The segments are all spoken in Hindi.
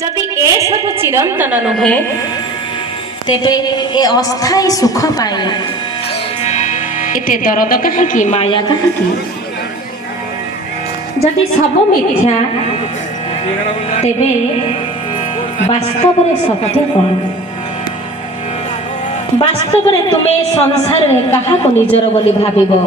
जदि ए सब चिरंतन नुहे तेबे ए अस्थायी सुख पाए एते दरद कहीं माया कहीं जदि सब मिथ्या तेबे वास्तव रे सत्य कौन वास्तव रे तुमे संसार रे कहा को निजर बोली भाबिबो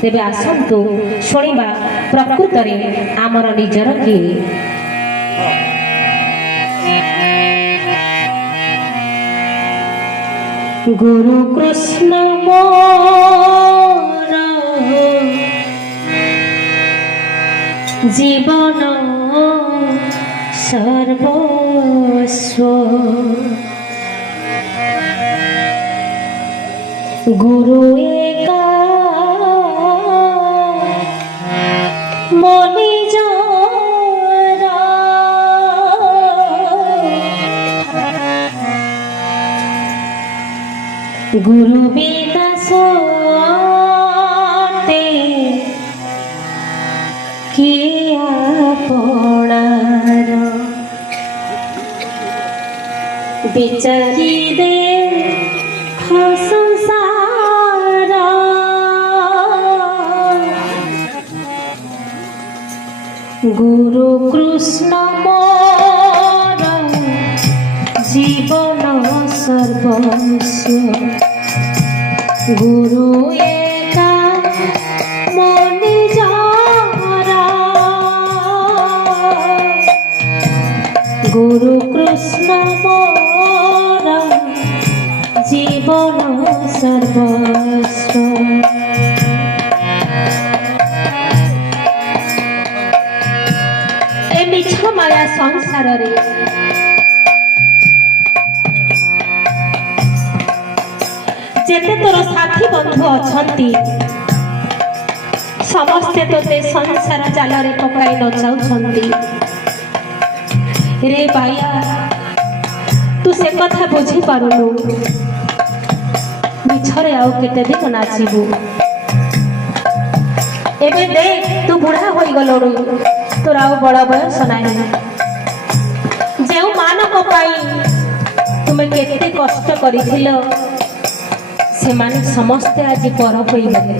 तेबे आसंतु शुणिबा प्रकृत रे आमर निजर की गुरु कृष्ण मोर जीवन सर्वस्व गुरु एका मनि जरा गुरु बिना सोते किए आपणार बिचारी दे संसार गुरु कृष्ण मोर जीवन सर्वस्व गुरु एका मनि जरा गुरु कृष्ण मोर जीवन सर्वस्व ए मिछ माया संसार रे जेते तोर साथी बंधु अछंती समस्ते तोते संसार जाल रे पकाई नचाउछंती रे बाया तू से कथा बुझी पारुनु मिछरे आउ केते दिन नाचिबु एबे देख तू बुढ़ा होई गलोरु तोर आउ बड़ बयस नाही जेउ मानक पाई तुमे केते कष्ट करिथिलो से माने समस्ते आज पर होई गले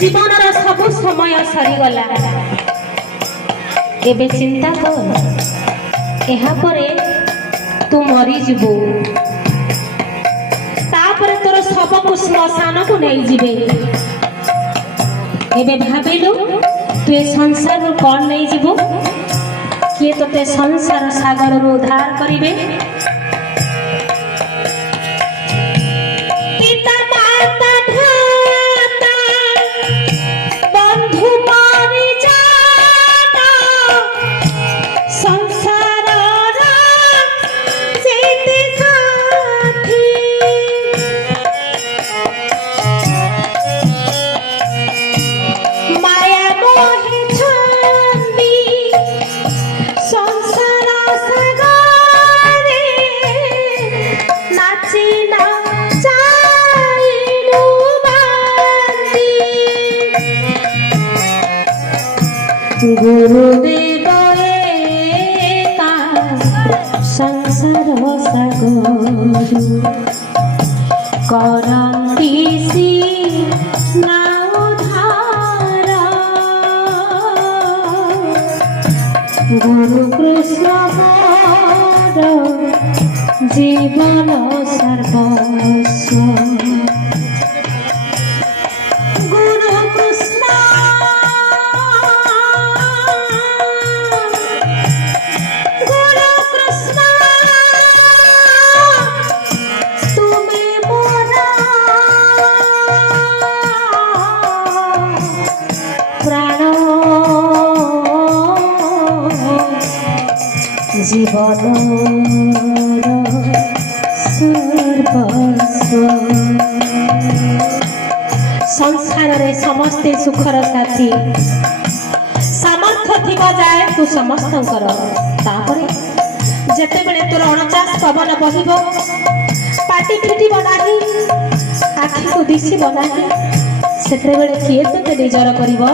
जीवन रा सब समय सरी गला एबे चिंता कर एहा परे तू मरी जीवो तापर तोर सब को श्मशान को नहीं जीवे एबे भाबिलु तू ए संसार रो कोन नहीं जीवो किए तोते संसार सागर रो उद्धार करिवे गुरुदेव एका संसार सागर करंती सी नाउधार गुरु कृष्ण मोर जीवन सर्वस्व जीवन सर्वस्व संसार रे समस्ते सुखर साथी सामर्थ्य थिबा जाए तू समस्तंकर तापरे जेते बेले तोर 49 पवन बहिबो पाटी फिटी बनाही आखि को दिसी बनाही सेते बेले किए तोते निजर करिवो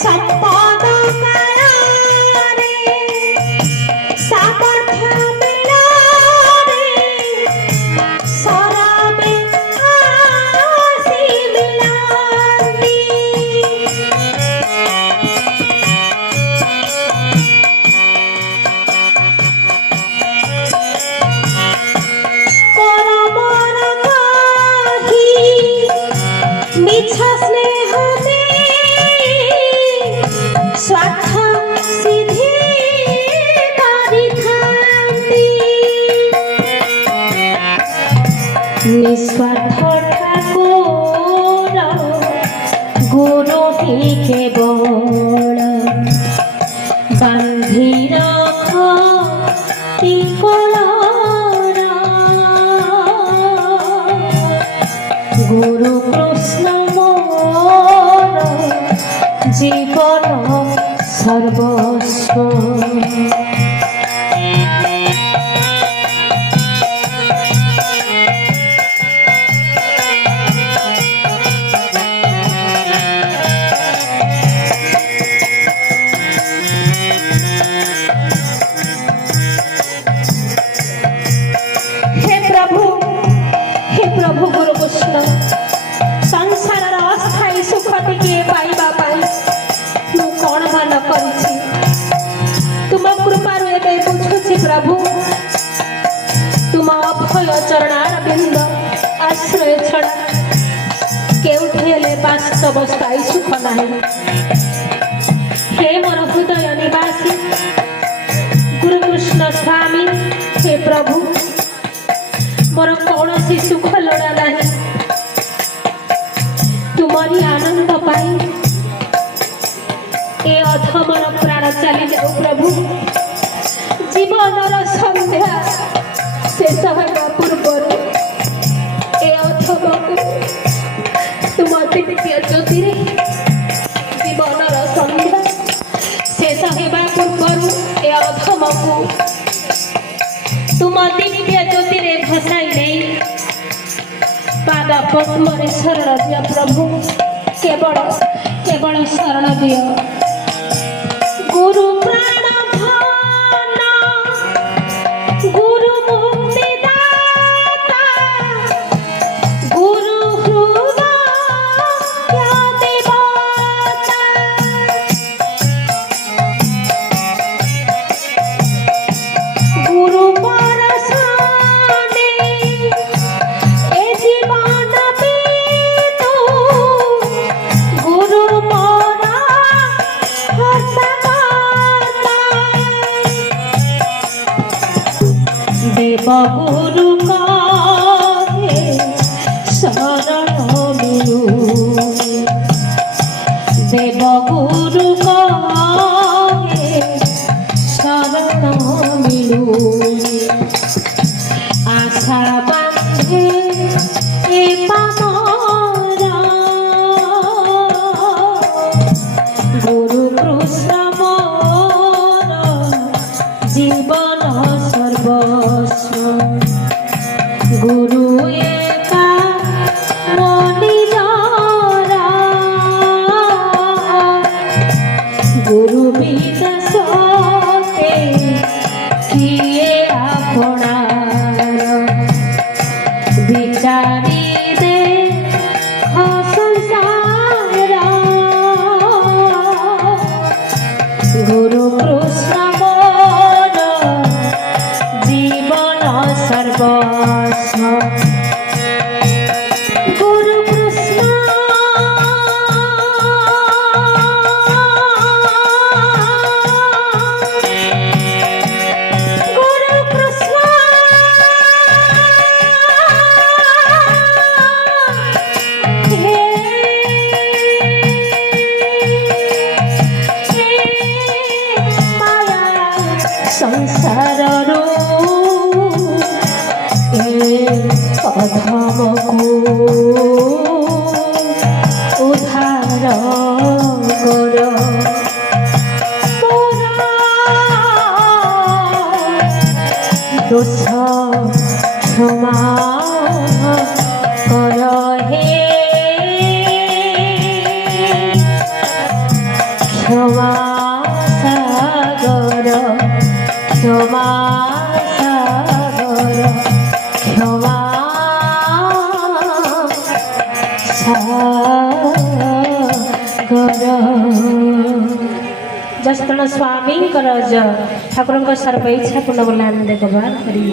संप ପାଇଁ କେବଳ ବାନ୍ଧି ରଖ କଳରା ଗୁରୁ କୃଷ୍ଣ ମୋର ଜୀବନ ସର୍ବସ୍ୱ। प्रभु गुरु कृष्ण संसार अस्थायी सुख टिके पाइबा मु कौन भल कर तुम कृपार बुझुछि प्रभु तुम अभय चरणार बिंद आश्रय छड़ा केउठे वास्तव स्थायी सुख नहीं। हे मोर हृदय निवासी गुरु कृष्ण स्वामी हे प्रभु मोर कौन सुख लोड़ा नहीं तुम्हारी आनंद पाई ए अधमर प्राण चली जाऊ प्रभु जीवनर संध्या शेष होगा पूर्व ए अधम को तुम दिव्य ज्योति जीवनर संध्या शेष होगा पूर्व ए अधम को तुम दिव्य ज्योति भसाई नहीं पाद पद्म शरण दिय प्रभु केवल केवल शरण दिय गुरु प्राण धन गुरु मुक्ति दाता गुरु हृदय देवता गुरु गुरु कहे शरण मिलू देव गुरु कहे शरण मिलू आशा बांधे ए पामरा गुरु कृष्ण मोर जीवन सर्वस्व गुरु एका मनिजरा गुरु विदेशते किए आपणार विचारी दे संसार गुरु कृष्ण मोर जीवन सर्वस्व गुरु कृष्ण गुरु कृष्ण माया संसार अधमको उद्धार कर दोष क्षमा कर हे क्षमा सागर क्षमा सागर क्षमा जस्तन स्वामी ठाकुर सर्व इच्छा पूर्ण बोला आनंद कबार करी।